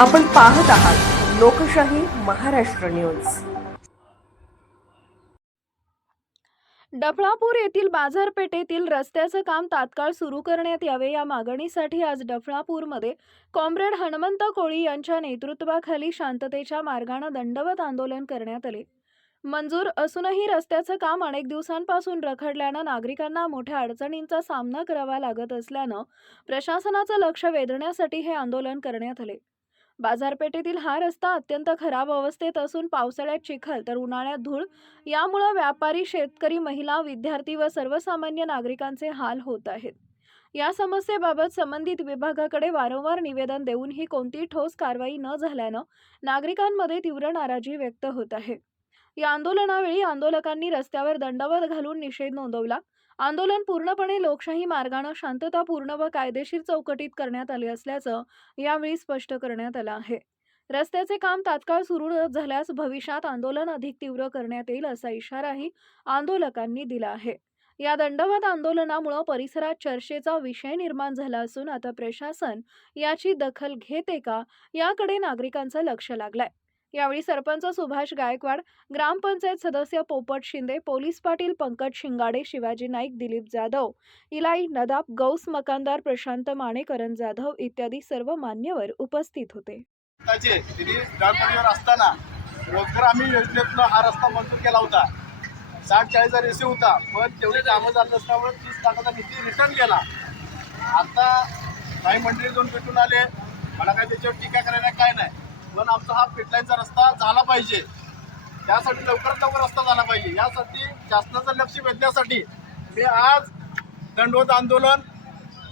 आपण पाहत आहात लोकशाही महाराष्ट्र न्यूज। डफळापूर येथील बाजारपेठेतील रस्त्याचं काम तात्काळ सुरू करण्यात यावे या मागणीसाठी आज डफळापूरमध्ये कॉम्रेड हनुमंत कोळी यांच्या नेतृत्वाखाली शांततेच्या मार्गाने दंडवत आंदोलन करण्यात आले। मंजूर असूनही रस्त्याचं काम अनेक दिवसांपासून रखडल्याने नागरिकांना मोठ्या अडचणींचा सामना करावा लागत असल्याने प्रशासनाचं लक्ष वेधण्यासाठी हे आंदोलन करण्यात आले। बाजारपेठेतील हा रस्ता अत्यंत खराब अवस्थेत असून पावसाळ्यात चिखल तर उन्हाळ्यात धूळ यामुळे व्यापारी, शेतकरी, महिला, विद्यार्थी व सर्वसामान्य नागरिकांचे हाल होत आहेत। या समस्येबाबत संबंधित विभागाकडे वारंवार निवेदन देऊनही कोणतीही ठोस कारवाई न झाल्याने नागरिकांमध्ये तीव्र नाराजी व्यक्त होत आहे। या आंदोलनावेळी आंदोलकांनी रस्त्यावर दंडवत घालून निषेध नोंदवला। आंदोलन पूर्णपणे लोकशाही मार्गाने शांततापूर्ण व कायदेशीर चौकटीत करण्यात आले असल्याचं यावेळी स्पष्ट करण्यात आलं आहे। रस्त्याचे काम तात्काळ सुरू न झाल्यास भविष्यात आंदोलन अधिक तीव्र करण्यात येईल असा इशाराही आंदोलकांनी दिला आहे। या दंडवत आंदोलनामुळे परिसरात चर्चेचा विषय निर्माण झाला असून आता प्रशासन याची दखल घेते का याकडे नागरिकांचं लक्ष लागलंय। यावेळी सरपंच सुभाष गायकवाड, ग्रामपंचायत सदस्य पोपट शिंदे, पोलीस पाटील पंकज शिंगाडे, शिवाजी नाईक, दिलीप जाधव, इलाई नदाब, गौस मकानदार, प्रशांत माने, करण जाधव इत्यादी सर्व मान्यवर उपस्थित होते। असताना रोजगार आम्ही योजनेतून हा रस्ता मंजूर केला होता। 60-40 रेषे होता, पण तेवढे कामं झालं नसल्यामुळे 30 लाखाचा निधी रिटर्न केला। आता काही मंडळी जाऊन भेटून आले, मला काय त्याच्यावर टीका करायला काय नाही, पण आमचा हा पिटलाईनचा रस्ता झाला पाहिजे, त्यासाठी लवकरात लवकर रस्ता झाला पाहिजे। यासाठी शासनाचं लक्ष वेधण्यासाठी मी आज दंडवत आंदोलन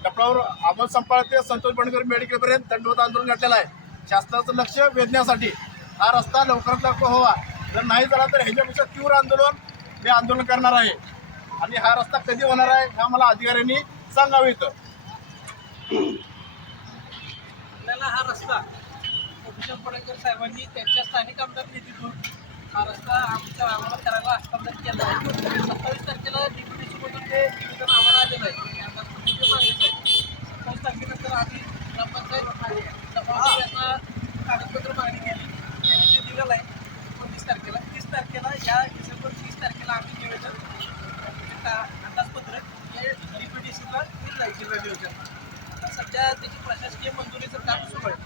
डफळावर अमोल संपाळ ते संतोष बंडगर मेडिकलपर्यंत दंडवत आंदोलन घातलेलं आहे। शासनाचं लक्ष वेधण्यासाठी हा रस्ता लवकरात लवकर व्हावा, जर नाही झाला तर ह्याच्यापेक्षा तीव्र आंदोलन करणार आहे। आणि हा रस्ता कधी होणार आहे हे मला अधिकाऱ्यांनी सांगावे। आपल्याला हा रस्ता भूषण पडळकर साहेबांनी त्यांच्या स्थानिक आमदार निधीतून हा रस्ता आम्हाला करायला हस्तांतरित केला आहे। 27 तारखेला DPDCमधून ते निवेदन आम्हाला आलेलं आहे, अंदाजपत्रकाचे मागणी आहे। 27 तारखेनंतर आम्ही ग्रामपंचायत यांना कागदपत्र मागणी केली, त्यांनी ते दिलेलं आहे 29 तारखेला। 30 तारखेला या डिसेंबर 30 तारखेला आम्ही निवेदन अंदाजपत्रक हे DPDCला दिलं आहे, जिल्हा नियोजन। सध्या त्याची प्रशासकीय मंजुरीचं काम सुरू आहे।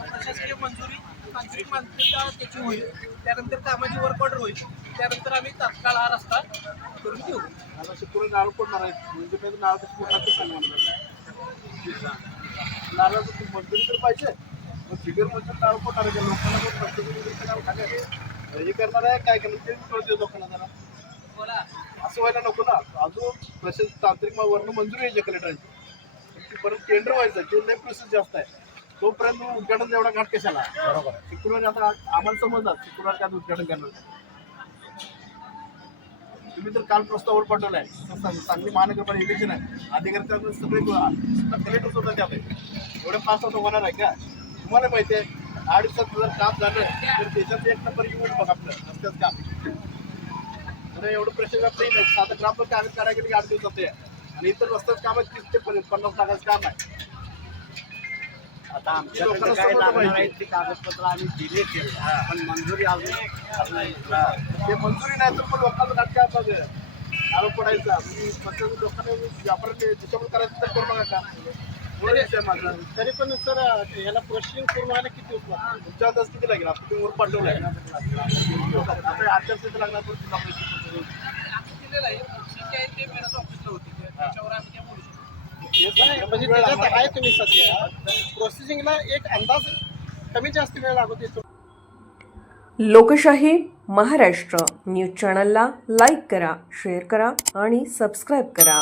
प्रशासकीय मंजुरी तांत्रिक मान्यता त्याची होईल, त्यानंतर कामाची वर्क ऑर्डर होईल, त्यानंतर आम्ही तात्काळ हा रस्ता करून घेऊ। शुक्रवारी नारळ फोडणार आहे, म्हणजे नारळ कसं फोडणार ते सांगा। नारळाचं मंजुरी तर पाहिजे, मग फिगर मंजूर नारळ फोडणार आहे, लोकांना हे करणार आहे, काय करणार ते कळते लोकांना जरा बोला। असं व्हायला नको ना। अजून प्रशासन तांत्रिक वर्ण मंजुरी यायची कलेक्टरांची, परत टेंडर व्हायचं, ते लई प्रोसेस जास्त आहे। तोपर्यंत उद्घाटन एवढा घाट कशाला? बरोबर, शुक्रवारी आता आम्हाला समजणार शुक्रवार त्यात उद्घाटन करणार। तुम्ही तर काल प्रस्तावावर पाठवलाय, सांगली महानगरपालिका इलेक्शन आहे, अधिकारी सगळे कलेक्टर सुद्धा त्यात आहे। एवढं फास्ट होतं होणार आहे का? तुम्हाला माहिती आहे 8 दिवसात जर काम झालं तर त्याच्यात 1 नंबर येऊन बघ आपलं रस्त्याचं काम। तर एवढं प्रेशर आपलं नाही, साधं ग्रामपंचायत कागद करायला गेलं की 8 दिवसात आहे, आणि इतर रस्त्याचं काम आहे 30 ते 50 लाखाचं काम आहे। आता आमच्याकडे काय लागणार आहे ते कागदपत्र आम्ही दिले केले, पण मंजुरी अजून ते मंजुरी नाही तर पण लोकांना नाटक असतात, आरोप पडायचा लोकांना व्यापार त्याच्यामुळे करायचं तर करू नका का? तरी पण सर याला प्रोसेसिंग करून व्हायला किती होतं? तुमच्या अंदाज किती लागेल? आपण तुम्ही वर पाठवलंय आता 8 दिवस लागणार तर तुला दिलेलं आहे, ठीक आहे, ते मेराज ऑफिसला होते, त्याच्यावर आम्ही काय बोलू शकतो? म्हणजे त्याच्यात आहे तुम्ही सध्या प्रोसेसिंगला एक अंदाज कमी जास्त वेळ लागत येतो। लोकशाही महाराष्ट्र न्यूज चॅनलला लाईक करा, शेअर करा आणि सबस्क्राईब करा।